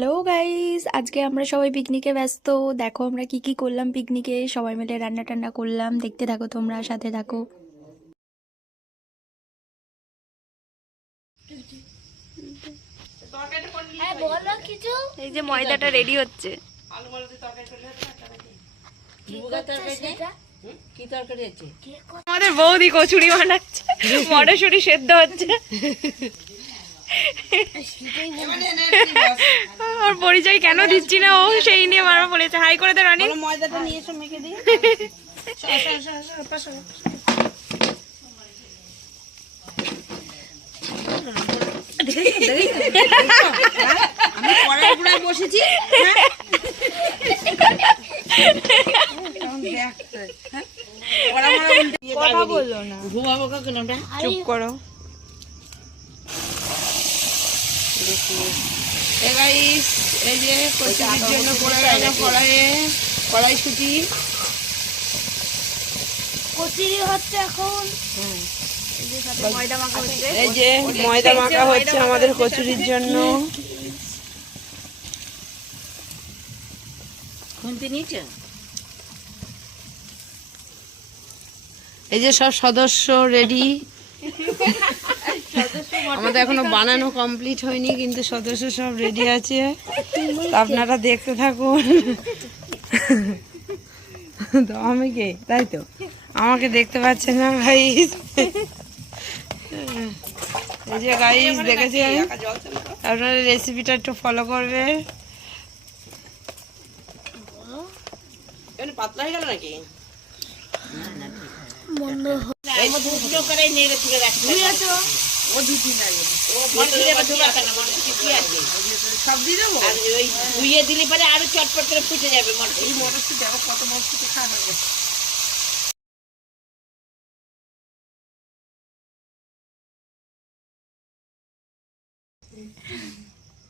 Hello guys, আজকে আমরা সবাই পিকনিকে ব্যস্ত। দেখো আমরা কি কি করলাম পিকনিকে, সবাই মিলে রান্না টান্না করলাম। দেখতে থাকো, তোমরা সাথে থাকো। এই যে ময়দাটা রেডি হচ্ছে। আমাদের বৌদি কচুরি বানাচ্ছে, মটরশুঁটি সেদ্ধ হচ্ছে। ওর পরিচয় কেন দিচ্ছি না, ও সেই নিয়ে মারা বলেছে। হাই করে দে রানী। ময়দাটা নিয়ে এসো, মেখে দিই। আমি কড়াই গুঁড়ায় বসেছি। কথা বললো না, চুপ করো। এই যে কচুরির জন্য পড়ে গেল কড়াইশুঁটি। কচুরি হচ্ছে এখন। এই যে ময়দা মাখা হচ্ছে আমাদের কচুরির জন্য। এই যে সব সদস্য রেডি। আমাদের এখনো বানানো কমপ্লিট হয়নি, কিন্তু সদস্য সব রেডি আছে। আপনারা দেখতে থাকুন। তো আমি কে, তাই তো আমাকে দেখতে পাচ্ছেন না গাইস। এই যে গাইস দেখেছেন, আপনারা রেসিপিটা একটু ফলো করবে। পাতলা হয়ে গেল নাকি? সব দিয়ে দেবো, ধুয়ে দিলে পরে আরো চটপট করে ফুটে যাবে। মটরশুঁটি দেখো কত মটরশুঁটি খাওয়া হবে।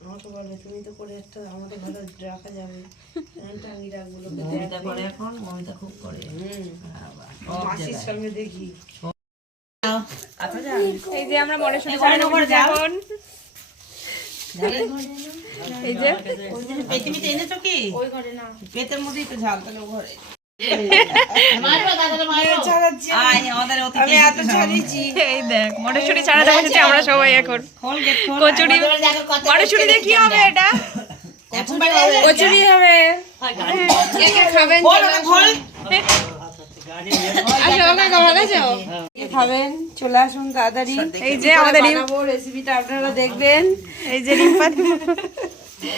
আমাকে বলবে তুমি তো করে একটা আমাদের ঘরে রাখা যাবে। এখন মমিতা খুব করে মাসির সঙ্গে দেখি। এই যে আমরা মটরশুঁটি ছাড়ানো করেছি এখন। এই যে পেটিমিতে এনেছো কি? ওই ঘরে না, পেটের মধ্যেই তো ঝাল, তাহলে ঘরে। এই দেখ মটরশুঁটি ছাড়াতে বসেছি আমরা সবাই এখন। কচুরি মটরশুঁটি দিয়ে কি হবে? এটা কচুরি হবে। খাবেন খাবেন চলে আসুন তাড়াতাড়ি। এই যে আমাদের রেসিপিটা আপনারা দেখবেন। এই যে রিম্পা